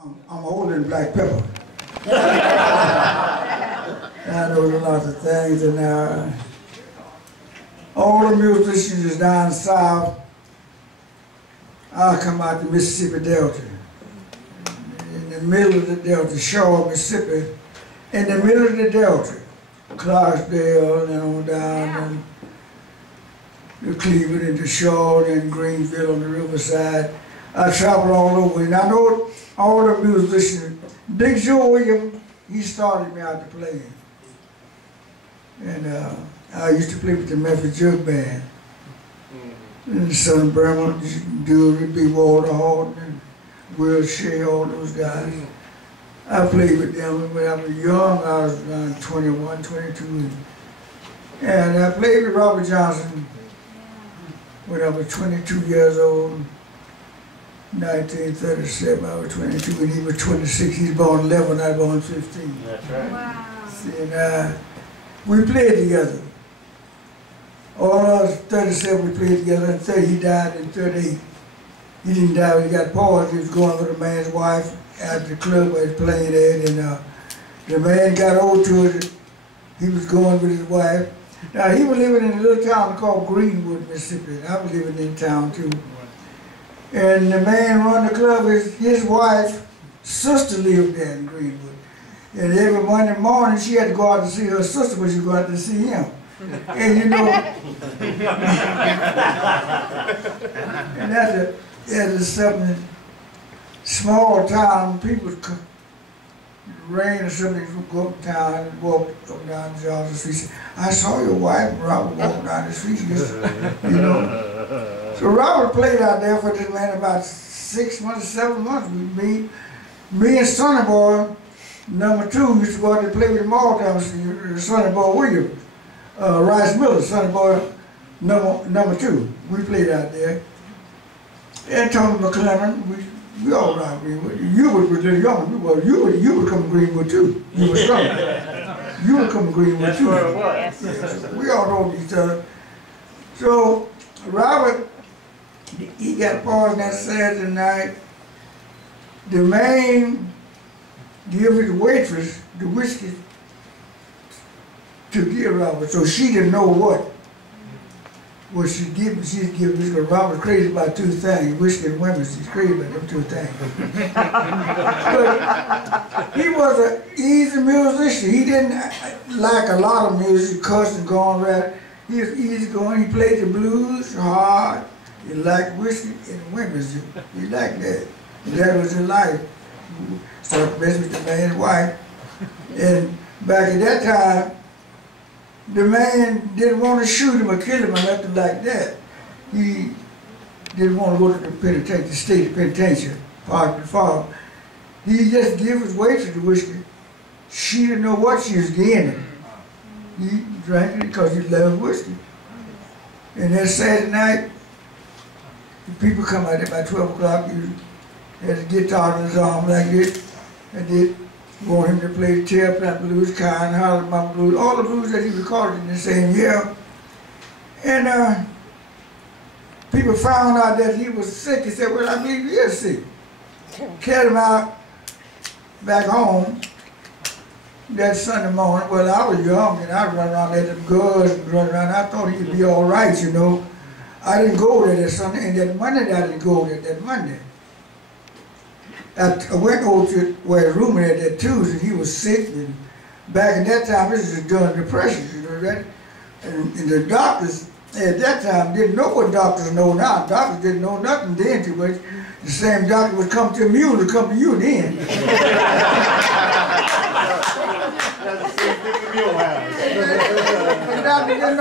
I'm older than Black Pepper. I know lots of things, and all the musicians is down south. I come out the Mississippi Delta. In the middle of the Delta, shore of Mississippi, in the middle of the Delta, Clarksdale, and on down to Cleveland and to Shaw and Greenville on the riverside. I traveled all over, and I know all the musicians. Big Joe Williams, he started me out to play. And I used to play with the Memphis Jug Band. And Son Burma, Dewey, B. Walter Horton, and Will Shea, all those guys. I played with them when I was young. I was around 21, 22. And I played with Robert Johnson when I was 22 years old. 1937, I was 22, and he was 26. He's born 11, I was born 15. That's right. Wow. And we played together. All of us, 37, we played together, and 30, he died in 38. He didn't die when he got paused. He was going with a man's wife at the club where he was playing at, and the man got old to it. He was going with his wife. Now, he was living in a little town called Greenwood, Mississippi, and I was living in town, too. And the man run the club, his wife's sister lived there in Greenwood. And every Monday morning, she had to go out to see her sister, but she go out to see him. And you know, and that's something, small town, people could, rain or something, would go uptown and walk up down Johnson Street. I saw your wife and Robert walk down the street, you know. So Robert played out there for this man about 6 months, 7 months. Me and Sonny Boy, number 2, used to go out there and play with him all the time. Sonny Boy Williams, Rice Miller, Sonny Boy number 2. We played out there. And Tony McClellan, we all around Greenwood. You was a little young. You would come to Greenwood too. You was strong. You would come to Greenwood too. Yes. So we all know each other. So Robert, he got paused that Saturday night. The man gave his waitress the whiskey to give Robert, so she didn't know what she'd give him. She'd give him, because Robert crazy about 2 things, whiskey and women. He's crazy about them 2 things. But he was an easy musician. He didn't like a lot of music, cussing, going around. He was easy going. He played the blues hard. He liked whiskey and women. He liked that. And that was his life. Started messing with the man's wife. And back at that time, the man didn't want to shoot him or kill him or nothing like that. He didn't want to go to the penitentiary, the state penitentiary, Parkland Farm. He just gave his waitress the whiskey. She didn't know what she was getting. He drank it because he loved whiskey. And that Saturday night, the people come out there by 12 o'clock. He had a guitar in his arm like this, and they want him to play Tailpipe Blues, Kind, Hollow Mama Blues, all the blues that he recorded in the same year. And people found out that he was sick. He said, well, I believe he is sick. Carried him out back home that Sunday morning. Well, I was young, and I was running around there, the girls running around. I thought he'd be all right, you know. I didn't go there that Sunday, and that Monday I didn't go there that Monday. I went over to where his roommate had that Tuesday. He was sick, and back in that time, this is during the Depression, you know that? And the doctors at that time didn't know what doctors know now. Doctors didn't know nothing then too much. The same doctor would come to me to come to you then. That's the same thing the mule has. The doctor didn't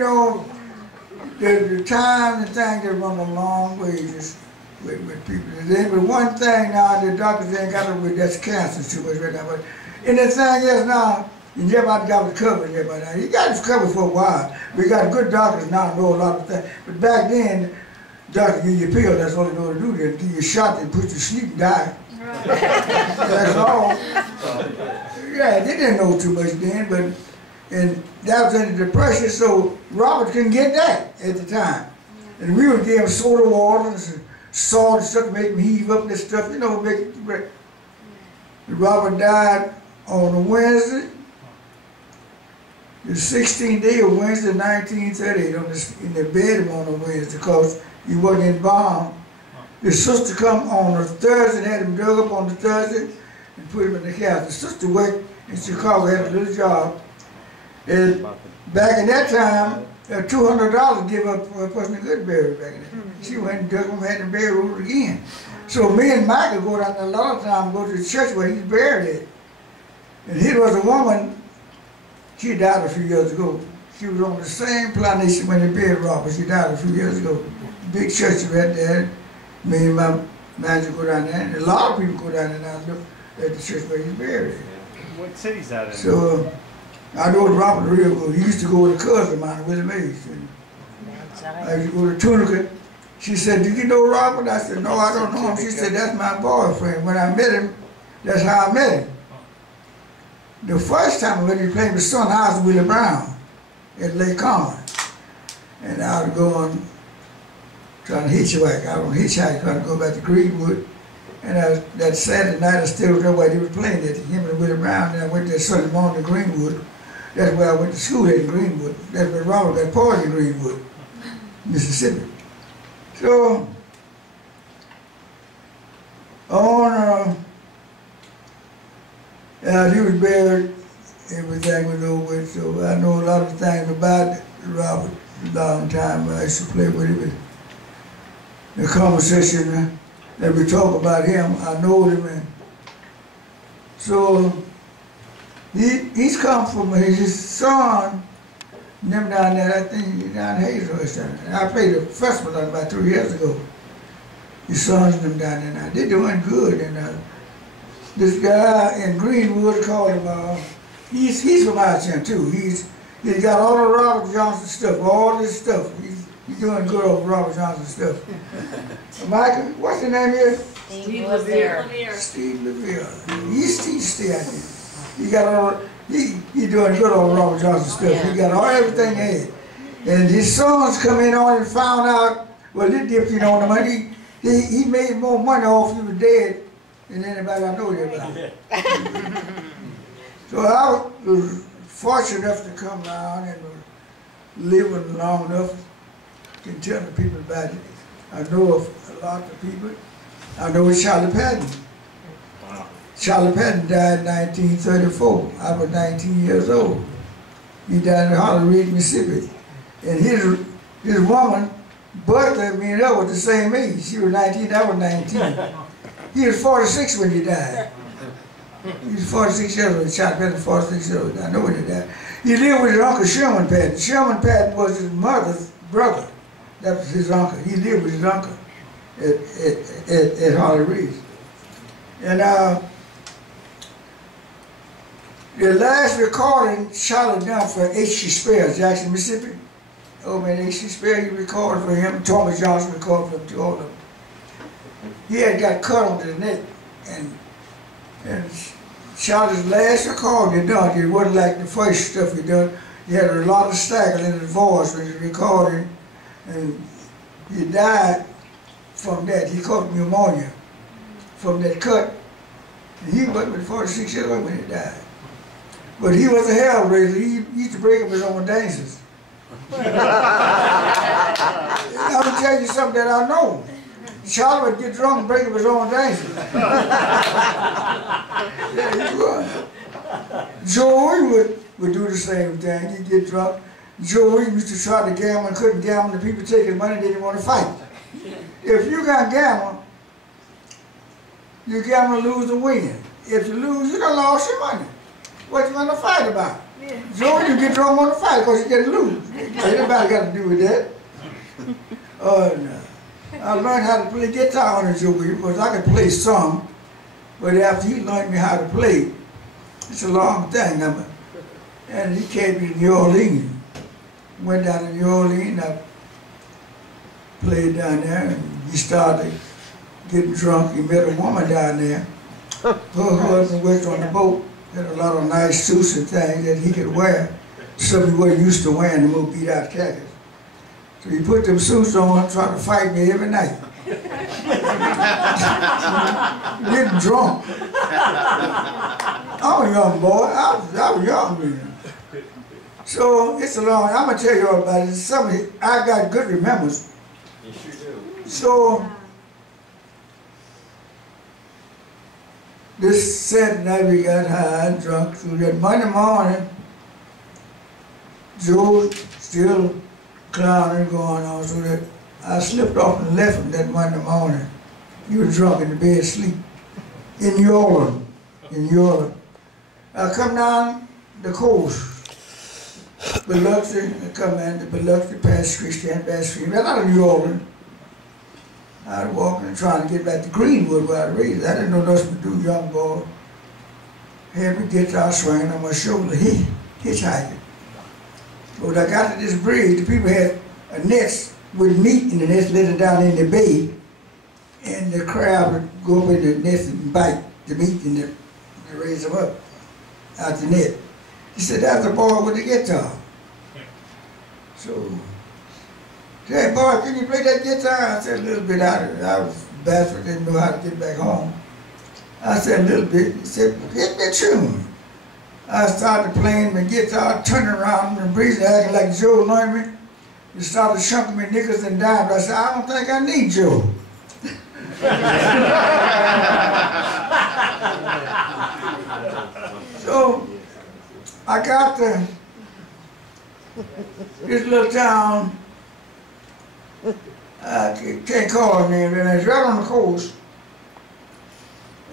know, the time and things that run a long way just with people. But one thing now, the doctors ain't got it with, that's cancer too much right now. But and the thing is now, and everybody got it covered everybody now. He got it covered for a while. We got good doctors now know a lot of things. But back then, doctor give you a pill, that's all they know to do. They give you a shot, they put you to sleep and die. That's all. Yeah, they didn't know too much then, but and that was in the Depression, so Robert couldn't get that at the time. And we would give him soda water and salt and stuff to make him heave up this stuff, you know, make it break. Robert died on a Wednesday, the 16th day of Wednesday, 1938, in the bed on a Wednesday, because he wasn't embalmed. His sister come on a Thursday and had him dug up on the Thursday and put him in the casket. The sister worked in Chicago, had a little job. And back in that time, $200 give up for a person a good burial back in that time. She went and dug him, had him buried again. So me and Michael go down there a lot of times, go to the church where he's buried at. And here was a woman, she died a few years ago. She was on the same plantation when they buried Robert. She died a few years ago. Big church right there. Me and my manager go down there, and a lot of people go down there now and look at the church where he's buried at. What city's that in? So, I know Robert real good. He used to go with a cousin of mine, Willie Mays. I used to go to Tunica. She said, "Do you know Robert?" I said, "No, I don't know him." She said, "That's my boyfriend." When I met him, that's how I met him. The first time when he played with Son House Willie Brown at Lake Common. And I was going, trying to hitchhike. I was hitchhiking, trying to go back to Greenwood. And that Saturday night, I stayed with nobody. They were playing at him and Willie Brown. And I went there Sunday morning to Greenwood. That's where I went to school at Greenwood. That's where Robert got party in Greenwood, Mississippi. So, he was buried, everything was over with. So I know a lot of things about Robert a long time. I used to play with him. The conversation that we talk about him, I know him. And so he's come from his son, them down there, I think down Hazelhurst. And I played a festival about 3 years ago. His sons them down there now. They're doing good. And this guy in Greenwood called him, he's from out here too. He's got all the Robert Johnson stuff, all this stuff. He's doing good over Robert Johnson stuff. Michael, what's your name here? Steve Levere. Steve Levere. He's still out there. He got all, he doing good over Robert Johnson stuff. Yeah. He got everything in it. And his sons come in on and found out, well, they dipped in on the money. He made more money off he was dead than anybody I know about. So I was fortunate enough to come around and living long enough to tell the people about it. I know of a lot of people. I know Charlie Patton. Wow. Charlie Patton died in 1934. I was 19 years old. He died in Hollywood, Mississippi. And his woman, Bertha, me and her was the same age. She was 19, I was 19. He was 46 when he died. He was 46 years old. Charlie Patton was 46 years old. I know when he died. He lived with his uncle Sherman Patton. Sherman Patton was his mother's brother. That was his uncle. He lived with his uncle at Hollywood. And the last recording Charlie done for H.C. Spears, Jackson, Mississippi. Oh man, H.C. Spears, he recorded for him. Thomas Johnson recorded for him too, all of them. He had got cut on the neck. And Charlie's last recording he done, it wasn't like the first stuff he done. He had a lot of stagger in his voice when he was recording. And he died from that. He caught pneumonia from that cut. And he wasn't 46 years old when he died. But he was a hell raiser. He used to break up his own dances. I'm going to tell you something that I know. Charlie would get drunk and break up his own dances. Yeah, he would. Joey would do the same thing. He'd get drunk. Joey used to try to gamble and couldn't gamble. The people take his money, they didn't want to fight. If you got gamble, you gamble, lose or win. If you lose, you done lost your money. What you want to fight about? Yeah. Joey, you get drunk on the fight because you get to lose. Anybody got to do with that? Oh, no. I learned how to play guitar on the Joey because I could play some, but after he learned me how to play, it's a long thing. And he came to New Orleans. Went down to New Orleans, I played down there, and he started getting drunk. He met a woman down there. Her husband worked on the boat, had a lot of nice suits and things that he could wear. Something he wasn't used to wearing, the most beat out khakis. So he put them suits on, tried to fight me every night. Getting drunk. I'm a young boy. I was young then. So it's a long. I'm gonna tell you all about it. Some of it, I got good remembrance. You sure do. So this Saturday night we got high and drunk. So that Monday morning, Joe still clowning going on. So that I slipped off and left him that Monday morning. He was drunk in the bed asleep in New Orleans. In New Orleans. I come down the coast. Biloxi, I come in the Biloxi, past Christian, past Street, right out of New Orleans. I was walking and trying to get back to Greenwood where I was raised. I didn't know nothing to do, young boy. Had my guitar swinging on my shoulder, hitchhiking. So when I got to this bridge, the people had a nets with meat in the nets, let it down in the bay, and the crowd would go up in the nets and bite the meat and raise them up out the net. He said, that's the boy with the guitar. So, hey boy, can you play that guitar? I said, a little bit out of it. I was bastard, didn't know how to get back home. I said, a little bit. He said, hit me a tune. I started playing my guitar, turning around and breathing, acting like Joe anointed me. He started chunking me nickels and dimes. I said, I don't think I need Joe. So, I got to this little town, I can't call her name, and it's right on the coast.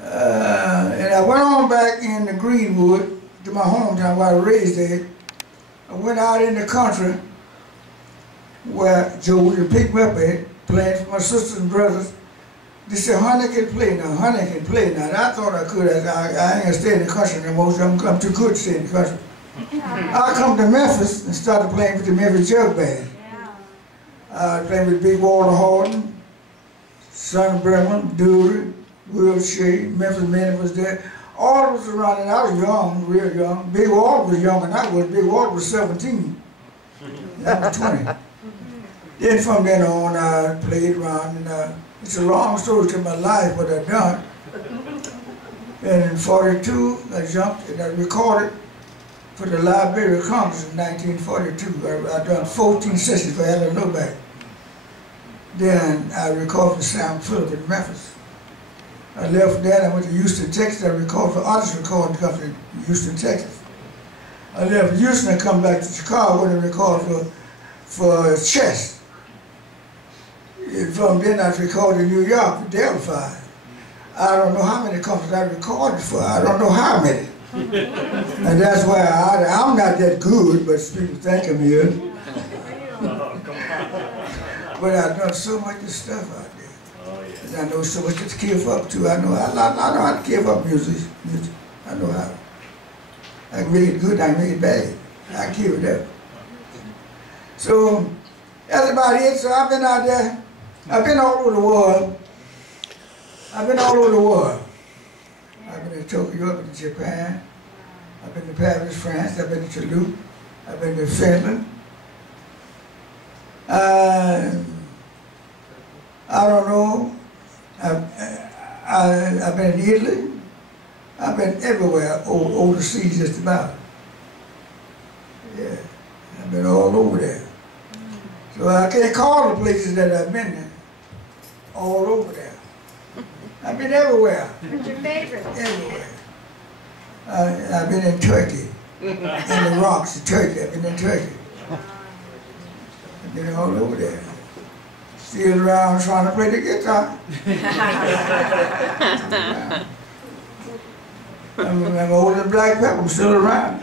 And I went on back into Greenwood, to my hometown where I was raised there. I went out in the country where Joe would pick me up at, playing for my sisters and brothers. They said, Honey can play now, Honey can play now. And I thought I could. I ain't gonna stay in the country no more, so I'm too good to stay in the country. I come to Memphis and started playing with the Memphis Jug Band. I played with Big Walter Horton, Sonny Berman, Dury, Will Shea, Memphis Minnie was there. All of us around, and I was young, real young. Big Walter was young, and I was. Big Walter was 17. I was 20. Then from then on, I played around, and it's a long story to my life, what I've done. And in 42, I jumped and I recorded for the Library of Congress in 1942. I done 14 sessions for Ellen Loback. Then I recorded for Sam Phillips in Memphis. I left there, I went to Houston, Texas. I recorded for Artist Recording Company in Houston, Texas. I left Houston and come back to Chicago and recorded for Chess. And from then I recorded in New York for Delphi. I don't know how many companies I recorded for. I don't know how many. And that's why I'm not that good, but people think I'm here. But I've done so much of stuff out there. And I know so much to give up to. I know how to give up music. I know how. I can make it good, I can make it bad. I can give it up. So that's about it. So I've been out there. I've been all over the world. I've been to Tokyo, I've been to Japan. I've been to Paris, France. I've been to Toulouse. I've been to Finland. I don't know. I've been in Italy. I've been everywhere, overseas just about. Yeah, I've been all over there. So I can't call the places that I've been in. All over there. I've been everywhere. What's your favorite? Everywhere. I've been in Turkey. In the rocks of Turkey. I've been in Turkey. I've been all over there. Still around trying to play the guitar. I'm older than Black Pepper. I'm still around.